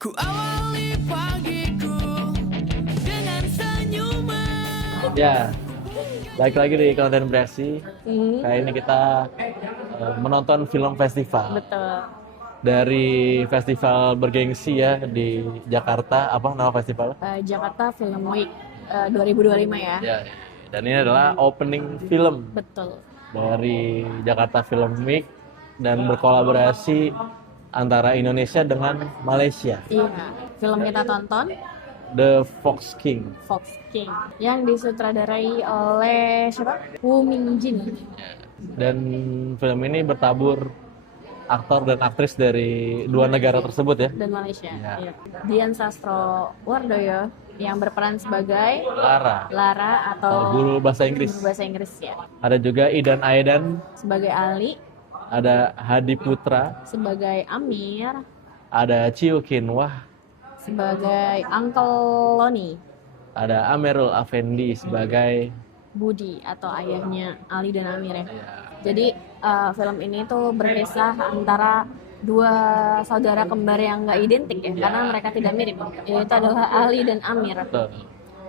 Ku awali pagiku dengan senyuman. Ya, balik lagi di konten bereaksi. Hmm, Kali ini kita menonton film festival betul. dari festival bergengsi ya di Jakarta. Apa nama festival? Jakarta Film Week 2025 ya. Ya, dan ini adalah opening film Betul. dari Jakarta Film Week dan berkolaborasi antara Indonesia dengan Malaysia, Iya. Film kita tonton The Fox King. Fox King yang disutradarai oleh siapa? Woo Min Jin. Dan film ini bertabur aktor dan aktris dari dua negara tersebut ya. Dan Malaysia. Iya. Iya. Dian Sastrowardoyo yang berperan sebagai Lara, Lara atau guru bahasa Inggris. guru bahasa Inggris ya. Ada juga Idan Aidan, Sebagai Ali, ada Hadi Putra, sebagai Amir, ada Chiu Kinwah, sebagai Uncle Loni, ada Amerul Afendi sebagai Budi atau ayahnya Ali dan Amir ya. Jadi film ini tuh berkisah antara dua saudara kembar yang nggak identik ya, karena mereka tidak mirip. Yaitu adalah Ali dan Amir. Tuh,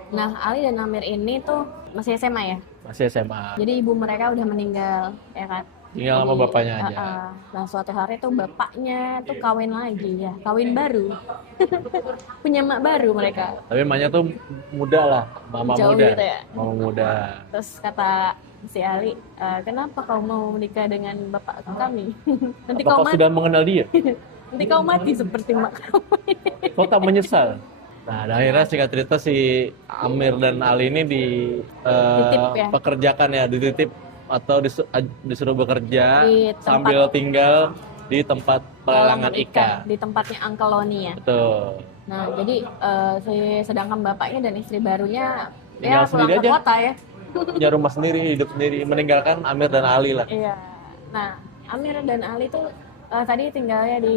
Nah, Ali dan Amir ini tuh masih SMA ya. masih SMA. Jadi ibu mereka udah meninggal, ya kan? Tinggal sama Jadi, bapaknya aja. Nah, suatu hari tuh bapaknya tuh kawin lagi ya, kawin baru. Punya mak baru mereka. Tapi emaknya tuh muda lah, mama Jauh muda. gitu ya. Mama muda. Terus kata si Ali, kenapa kau mau menikah dengan bapak kami? Nanti Apa kau kau mati. sudah mengenal dia? Nanti kau mati seperti mak kamu. Kau tak menyesal? Nah, dan akhirnya singkat cerita si Amir dan Ali ini Dititip ya? pekerjakan ya, dititip atau disuruh bekerja Di tempat- sambil tinggal di tempat pelelangan ikan. Di tempatnya Uncle Loni ya. Betul. Nah, jadi sedangkan bapaknya dan istri barunya Tinggal ya pulang sendiri ke aja. kota ya. Punya rumah sendiri, hidup sendiri, meninggalkan Amir dan Ali lah. Iya. Nah, Amir dan Ali tuh tadi tinggalnya di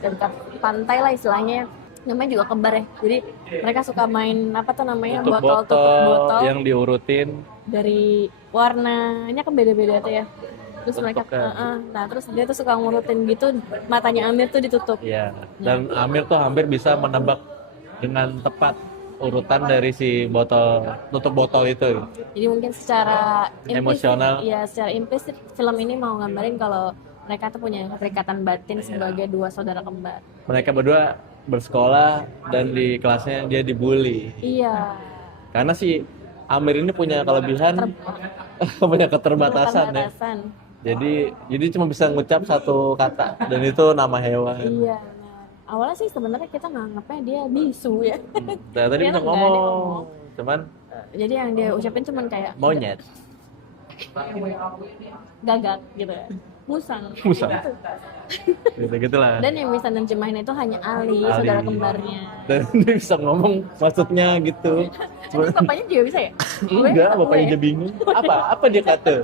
dekat pantai lah istilahnya. Namanya juga kembar ya. Jadi mereka suka main apa tuh namanya Tutup tutup botol yang diurutin. dari warnanya kan beda-beda tuh ya. Terus mereka Bentuknya. nah terus dia tuh suka ngurutin gitu, matanya Amir tuh ditutup. Ya, dan Amir tuh hampir bisa menebak dengan tepat urutan dari si tutup botol itu. Jadi mungkin secara Emosional. ya secara implisit film ini mau gambarin kalau mereka tuh punya keterikatan batin sebagai dua saudara kembar. Mereka berdua bersekolah dan di kelasnya dia dibully. Iya. Karena si Amir ini punya kelebihan, punya keterbatasan ya. Keterbatasan. Jadi cuma bisa ngucap satu kata dan itu nama hewan. Iya. Nah, awalnya sih sebenarnya kita nganggapnya dia bisu ya. Nah, tadi bisa Ternyata enggak, dia ngomong, ngomong. cuman Jadi yang dia ucapin cuman kayak monyet. gagak gitu ya. Musang. Musang. Gitu. Gitu-gitulah. Dan yang bisa nerjemahin itu hanya Ali, Ali. saudara kembarnya. Dan dia bisa ngomong maksudnya gitu. Jadi bapaknya juga bisa ya? Enggak, Gue- bapaknya gue- aja bingung. Apa dia kata?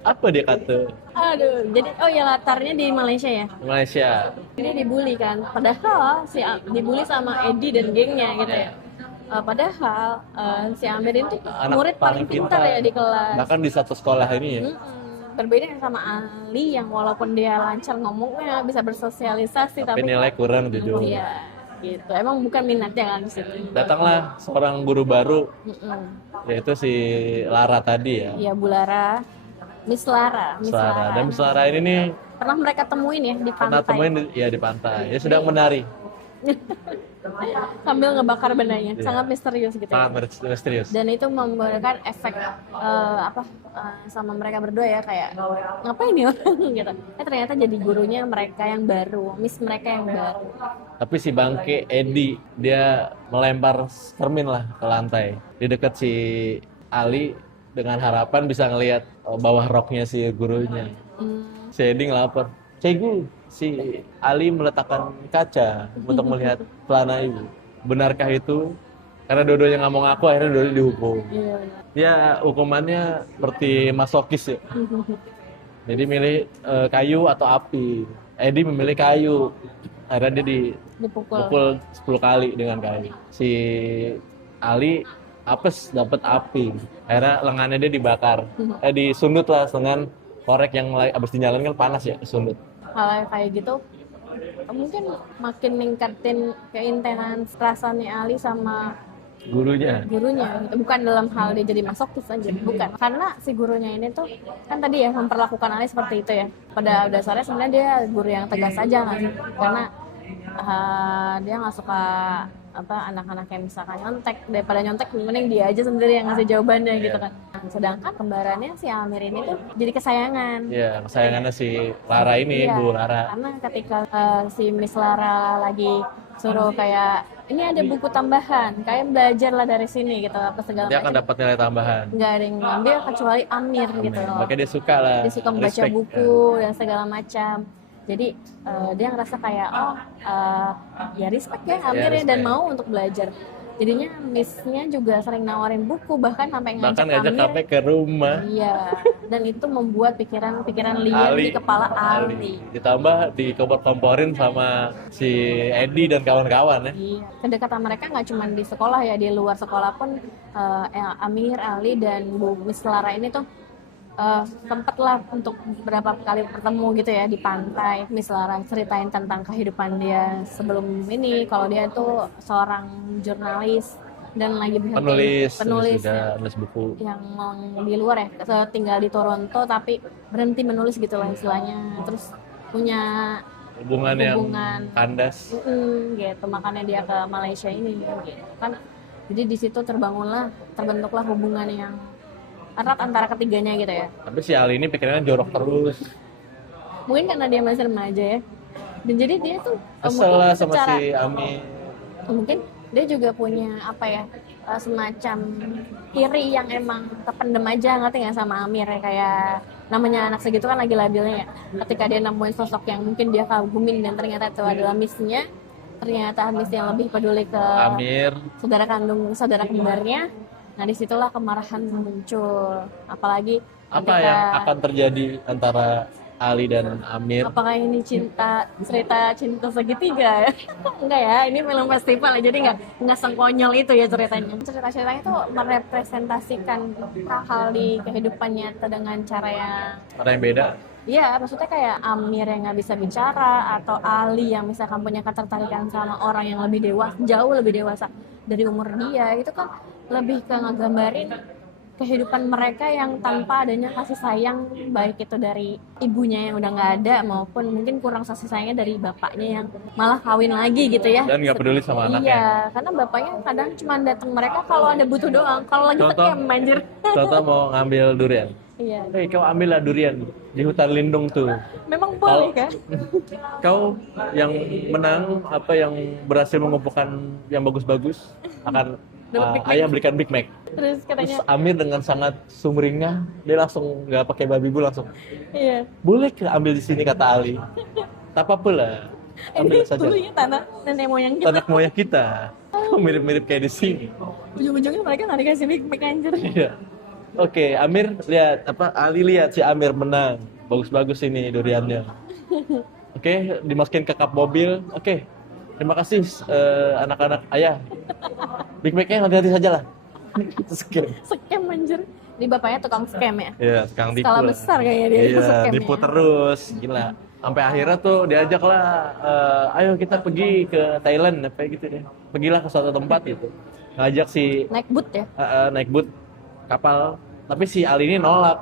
Apa dia kata? Aduh, jadi oh ya latarnya di Malaysia ya. Malaysia. Dia dibully kan, padahal dibully sama Eddie dan gengnya gitu ya. Padahal si Amir itu Anak murid paling pintar ya di kelas. Bahkan di satu sekolah ini ya. Berbeda sama Ali yang walaupun dia lancar ngomongnya, bisa bersosialisasi Tapi tapi nilai kurang jujur. iya gitu. Emang bukan minatnya kan di situ. Datanglah seorang guru baru, Mm-mm. yaitu si Lara tadi ya. Iya, Bu Lara, Miss Lara, Miss Lara. Lara. Dan Miss Lara ini nih Pernah mereka temuin ya di pernah pantai temuin di pantai. Dia sedang menari. sambil ngebakar bendanya. Iya. Sangat misterius gitu ya. Sangat misterius. Dan itu memberikan efek sama mereka berdua ya, kayak ngapain nih orang gitu. Ternyata jadi gurunya mereka yang baru, miss mereka yang baru. Tapi si bangke Edi dia melempar cermin lah ke lantai di dekat si Ali dengan harapan bisa ngelihat bawah roknya si gurunya. Si Edi ngelapor, "Cegu, si Ali meletakkan kaca untuk melihat pelana ibu. Benarkah itu?" Karena dua-duanya nggak mau ngaku, akhirnya dua-duanya dihukum. Iya benar. Ya hukumannya seperti masokis ya. Jadi milih kayu atau api. Edi memilih kayu. Akhirnya dia Dipukul. dipukul 10 kali dengan kayu. Si Ali apes dapat api. Akhirnya lengannya dia dibakar. Disundut lah dengan korek yang habis dinyalain kan panas ya, disundut. Hal kayak gitu mungkin makin ningkatin keintenan perasaannya Ali sama Gurunya. gurunya gitu. Bukan dalam hal dia jadi masokis aja, bukan, karena si gurunya ini tuh kan tadi ya memperlakukan Ali seperti itu ya. Pada dasarnya sebenarnya dia guru yang tegas aja nggak sih, karena dia nggak suka anak-anak yang misalkan nyontek. Daripada nyontek mending dia aja sendiri yang ngasih jawabannya gitu kan. Sedangkan kembarannya si Amir ini tuh jadi kesayangan. Iya, kesayangannya si Lara ini, Iya, Bu Lara. karena ketika si Miss Lara lagi suruh kayak ini ada buku tambahan, kayak belajar lah dari sini gitu apa segala Dia akan macam. dapat nilai tambahan. Nggak ada yang ngambil kecuali Amir gitu loh. Makanya dia suka lah. Dia suka membaca respect. buku dan segala macam. Jadi dia ngerasa kayak ya respect ya Amir ya, dan respect. mau untuk belajar. Jadinya Miss-nya juga sering nawarin buku, bahkan sampai Bahkan ngajak ngajak Amir. sampai ke rumah. Iya, dan itu membuat pikiran liar di kepala Ali. Ditambah dikompor-komporin sama si Edi dan kawan-kawan ya. Iya, kedekatan mereka nggak cuma di sekolah ya, di luar sekolah pun Amir, Ali, dan Bu Miss Lara ini tuh sempet lah untuk beberapa kali bertemu gitu ya di pantai. Miss Lara ceritain tentang kehidupan dia sebelum ini, kalau dia tuh seorang jurnalis dan lagi Penulis ya, nulis buku. yang di luar ya, tinggal di Toronto tapi berhenti menulis gitu lah istilahnya. Terus punya Hubungan yang hubungan. kandas. gitu, makanya dia ke Malaysia ini gitu kan. Jadi di situ terbentuklah hubungan yang erat antara ketiganya gitu ya. Tapi si Ali ini pikirannya jorok terus. Mungkin karena dia masih remaja ya, dan jadi dia tuh Kesel mungkin lah sama secara si Ami. mungkin dia juga punya semacam iri yang emang kependem aja, ngerti nggak, sama Amir ya. Kayak namanya anak segitu kan lagi labilnya ya, ketika dia nemuin sosok yang mungkin dia kagumin dan ternyata itu adalah Miss-nya, ternyata Miss yang lebih peduli ke Amir. saudara kembarnya. Nah disitulah kemarahan muncul, apalagi Apa ketika- yang akan terjadi antara Ali dan Amir? apakah ini cerita cinta segitiga ya? Enggak ya, ini film festival ya, jadi nggak sengkonyol itu ya ceritanya. Cerita-ceritanya tuh merepresentasikan hal-hal di kehidupan nyata dengan cara Orang yang beda. iya, maksudnya kayak Amir yang nggak bisa bicara, atau Ali yang misalkan punya ketertarikan sama orang yang lebih dewasa, jauh lebih dewasa dari umur dia. Itu kan lebih ke ngegambarin kehidupan mereka yang tanpa adanya kasih sayang, baik itu dari ibunya yang udah nggak ada maupun mungkin kurang kasih sayangnya dari bapaknya yang malah kawin lagi gitu ya. Dan nggak peduli sama anaknya. Iya, karena bapaknya kadang cuma datang mereka kalau ada butuh doang, kalau lagi Contoh? tekem anjir. Contoh mau ngambil durian. Iya, Hei, kau ambillah durian di hutan lindung tuh. memang boleh kan? Kau yang menang, yang berhasil mengumpulkan yang bagus-bagus akan Dapat Big Mac. ayah belikan Big Mac. Terus katanya, Terus Amir dengan sangat sumringah, dia langsung nggak pakai babi bu, langsung iya. boleh ke ambil di sini, kata Ali. Tak apa lah, ambil Ini saja. dulunya tanah nenek moyang kita. Tanah moyang kita mirip-mirip kayak di sini. Ujung-ujungnya mereka nggak dikasih Big Mac anjir. Iya. Oke, Amir lihat Ali lihat si Amir menang, bagus-bagus ini duriannya. Oke, dimasukin ke kap mobil. Oke, terima kasih anak-anak ayah. Big Mac-nya hati-hati saja lah. Scam. Scam anjir. Di bapaknya tukang scam ya. Iya, sekarang tipu. Skala lah. besar kayaknya dia Iya, scamnya. tipu terus, gila. Sampai akhirnya tuh diajak lah, ayo kita pergi ke Thailand, apa gitu deh. Pergilah ke suatu tempat gitu. Ngajak si Naik boot ya. naik boot kapal, tapi si Ali ini nolak.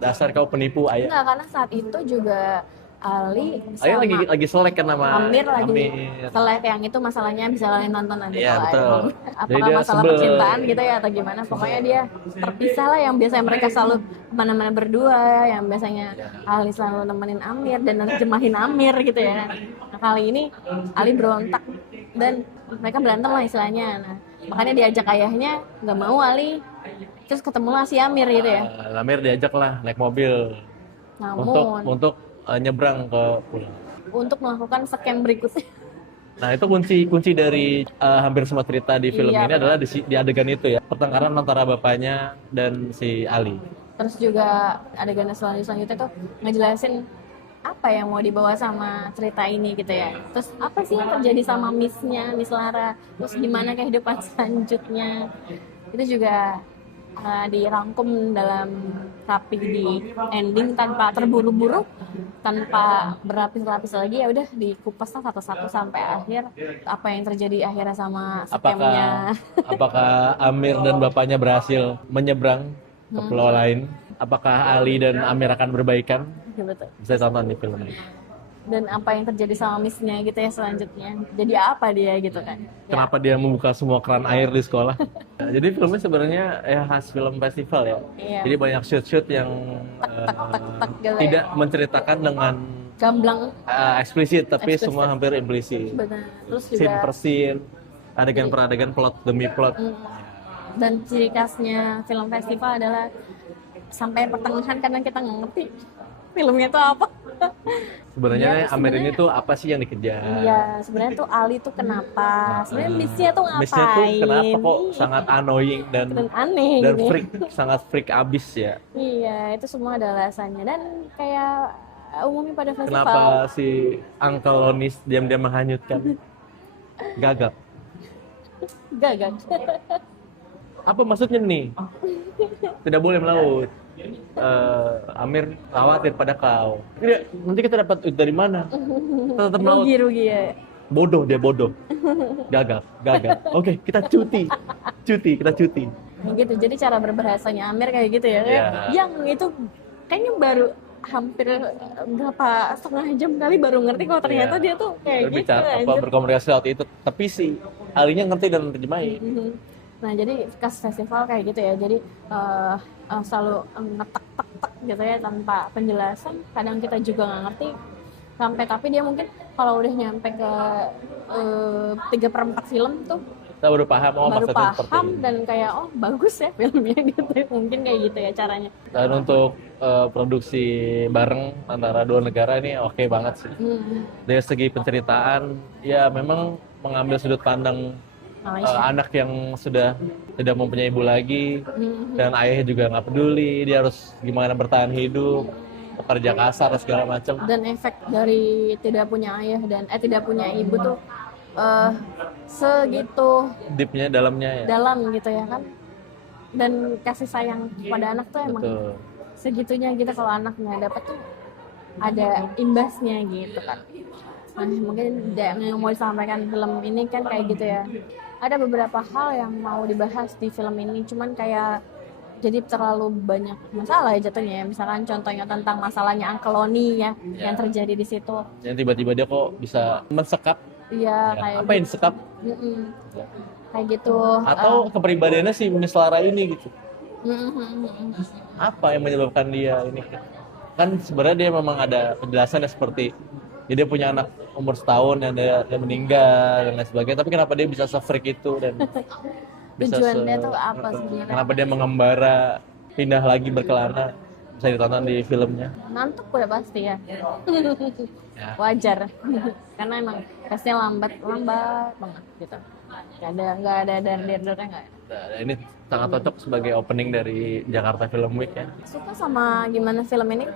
Dasar kau penipu, ayah. Enggak, karena saat itu juga Ali Ayah sama lagi selek kan nama Amir lagi Amir. selek, yang itu masalahnya bisa kalian tonton nanti Iya, kalau betul. emang Jadi apakah dia masalah sebel. percintaan gitu ya atau gimana, pokoknya dia terpisah lah. Yang biasanya mereka selalu kemana-mana berdua, yang biasanya Ali selalu nemenin Amir dan nerjemahin Amir gitu ya. Nah kali ini Ali berontak dan mereka berantem lah istilahnya. Nah makanya diajak ayahnya, nggak mau Ali, terus ketemulah si Amir gitu ya. Amir diajak lah naik mobil Namun untuk nyebrang ke pulau. untuk melakukan scam berikutnya. Nah itu kunci dari hampir semua cerita di film Iya, ini adalah di adegan itu ya, pertengkaran antara bapaknya dan si Ali. Terus juga adegan selanjutnya tuh ngejelasin apa yang mau dibawa sama cerita ini gitu ya. Terus apa sih yang terjadi sama Miss Lara, terus gimana kehidupan selanjutnya. Itu juga dirangkum dalam rapi di ending tanpa terburu-buru, tanpa berlapis-lapis lagi, ya udah dikupas lah satu-satu sampai akhir apa yang terjadi akhirnya sama skemnya. Apakah Amir dan bapaknya berhasil menyeberang ke pulau lain? Apakah Ali dan Amir akan berbaikan? Ya, betul. Bisa tonton di film ini. Dan apa yang terjadi sama Miss-nya gitu ya selanjutnya, jadi apa dia gitu kan. Kenapa dia membuka semua keran air di sekolah? Jadi filmnya sebenarnya khas film festival ya. Iya. Jadi banyak shoot-shoot yang Tak gitu ya. tidak menceritakan dengan Gamblang. eksplisit, tapi Eksplisit. semua hampir implisit. Benar. Terus juga Scene per scene, adegan per adegan, plot demi plot. dan ciri khasnya film festival adalah sampai pertengahan kadang kita nggak ngerti filmnya itu apa. Sebenarnya Iya, Amir ini sebenarnya- tuh apa sih yang dikejar? Iya, sebenarnya tuh Ali tuh kenapa? Sebenarnya Miss-nya tuh ngapain? Miss-nya tuh kenapa kok sangat annoying dan aneh dan gitu. freak, sangat freak abis ya. Iya, itu semua ada alasannya dan kayak umumnya pada festival. Kenapa si Uncle Lonis diam-diam menghanyutkan? Gagap. Gagal. Apa maksudnya nih? Tidak boleh melaut. Amir khawatir pada kau. Tidak, nanti kita dapat duit dari mana? Kita tetap melaut. Rugi ya. Bodoh dia bodoh. Gagap. Oke, kita cuti, kita cuti. Kayak gitu. Jadi cara berbahasanya Amir kayak gitu ya. Kayak Iya. yang itu kayaknya baru hampir berapa setengah jam kali baru ngerti kalau ternyata Iya. dia tuh kayak gitu. Berbicara apa anjir. berkomunikasi lewat itu, tapi si Alinya ngerti dan terjemahin. Mhm. Nah, jadi khas festival kayak gitu ya. Jadi selalu ngetek-tek gitu ya tanpa penjelasan. Kadang kita juga nggak ngerti sampai, tapi dia mungkin kalau udah nyampe ke 3/4 film tuh Kita baru paham, oh baru maksudnya seperti paham ini. dan kayak oh bagus ya filmnya gitu. Mungkin kayak gitu ya caranya. Dan untuk produksi bareng antara dua negara ini oke banget sih. Hmm. Dari segi penceritaan, ya memang mengambil sudut pandang Malaysia. anak yang sudah tidak mempunyai ibu lagi, Mhm. dan ayahnya juga nggak peduli, dia harus gimana bertahan hidup, pekerja kasar segala macam. Dan efek dari tidak punya ayah dan tidak punya ibu tuh segitu Deepnya, dalamnya ya. dalam gitu ya kan. Dan kasih sayang pada anak tuh emang Betul. segitunya gitu. Kalau anak nggak dapet tuh ada imbasnya gitu kan. Nah, mungkin yang mau disampaikan film ini kan kayak gitu ya. Ada beberapa hal yang mau dibahas di film ini, cuman kayak jadi terlalu banyak masalah ya jatuhnya ya. Misalkan contohnya tentang masalahnya Uncle Loni ya, yang terjadi di situ. Yang tiba-tiba dia kok bisa mensekap. Iya, Ya, kayak apa yang disekap? Mm-mm. Kayak gitu. Atau kepribadiannya si Miss Lara ini gitu. Mm-mm. Apa yang menyebabkan dia ini? Kan sebenarnya dia memang ada penjelasannya seperti dia punya anak umur setahun yang dia meninggal dan lain sebagainya. Tapi kenapa dia bisa se-freak itu dan bisa Tujuannya tuh apa sebenarnya? Kenapa dia mengembara, pindah lagi berkelana? Bisa ditonton di filmnya. Ngantuk udah pasti ya. Ya. Wajar. Karena emang tesnya lambat banget gitu. Nggak ada darder-dardernya nggak. Nah, ini sangat cocok sebagai opening dari Jakarta Film Week ya. Suka sama gimana film ini?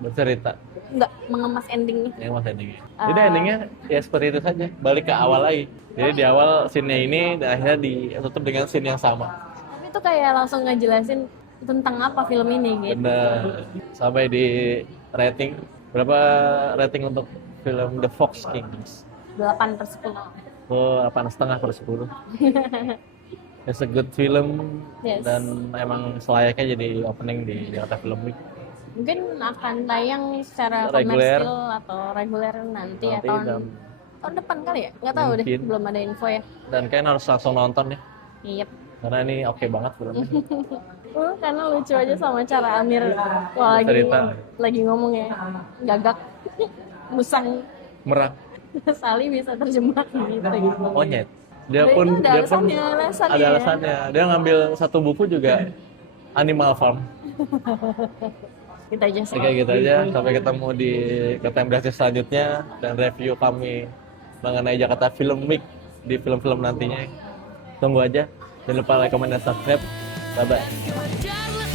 Bercerita. Nggak mengemas endingnya. Yang mas endingnya. Jadi endingnya ya seperti itu saja. Balik ke awal lagi. Jadi di awal scene-nya ini dan akhirnya ditutup dengan scene yang sama. Tapi itu kayak langsung ngejelasin tentang apa film ini gitu. Benar. Sampai di rating. Berapa rating untuk film The Fox Kings? 8/10. Oh, 8,5/10. It's a good film. Yes. Dan emang selayaknya jadi opening di Jakarta Film Week. Mungkin akan tayang secara Reguler. komersil atau reguler nanti ya Nanti tahun depan kali ya? Nggak tahu deh, Mungkin. belum ada info ya. Dan kalian harus langsung nonton ya. Iya. Karena ini oke banget filmnya. Karena lucu aja sama cara Amir kalau Cerita. lagi ngomong ya, gagak, musang, Merak. Sali bisa terjemah gitu. Monyet. Dia Dan pun itu ada dia pun alasannya ada ya. alasannya. Dia ngambil satu buku juga Animal Farm. Kita aja sih. Oke, gitu aja. Sampai ketemu di kontemplasi selanjutnya dan review kami mengenai Jakarta Film Week di film-film nantinya. Tunggu aja. Jangan lupa like, comment, dan subscribe. Bye-bye. Wajarlah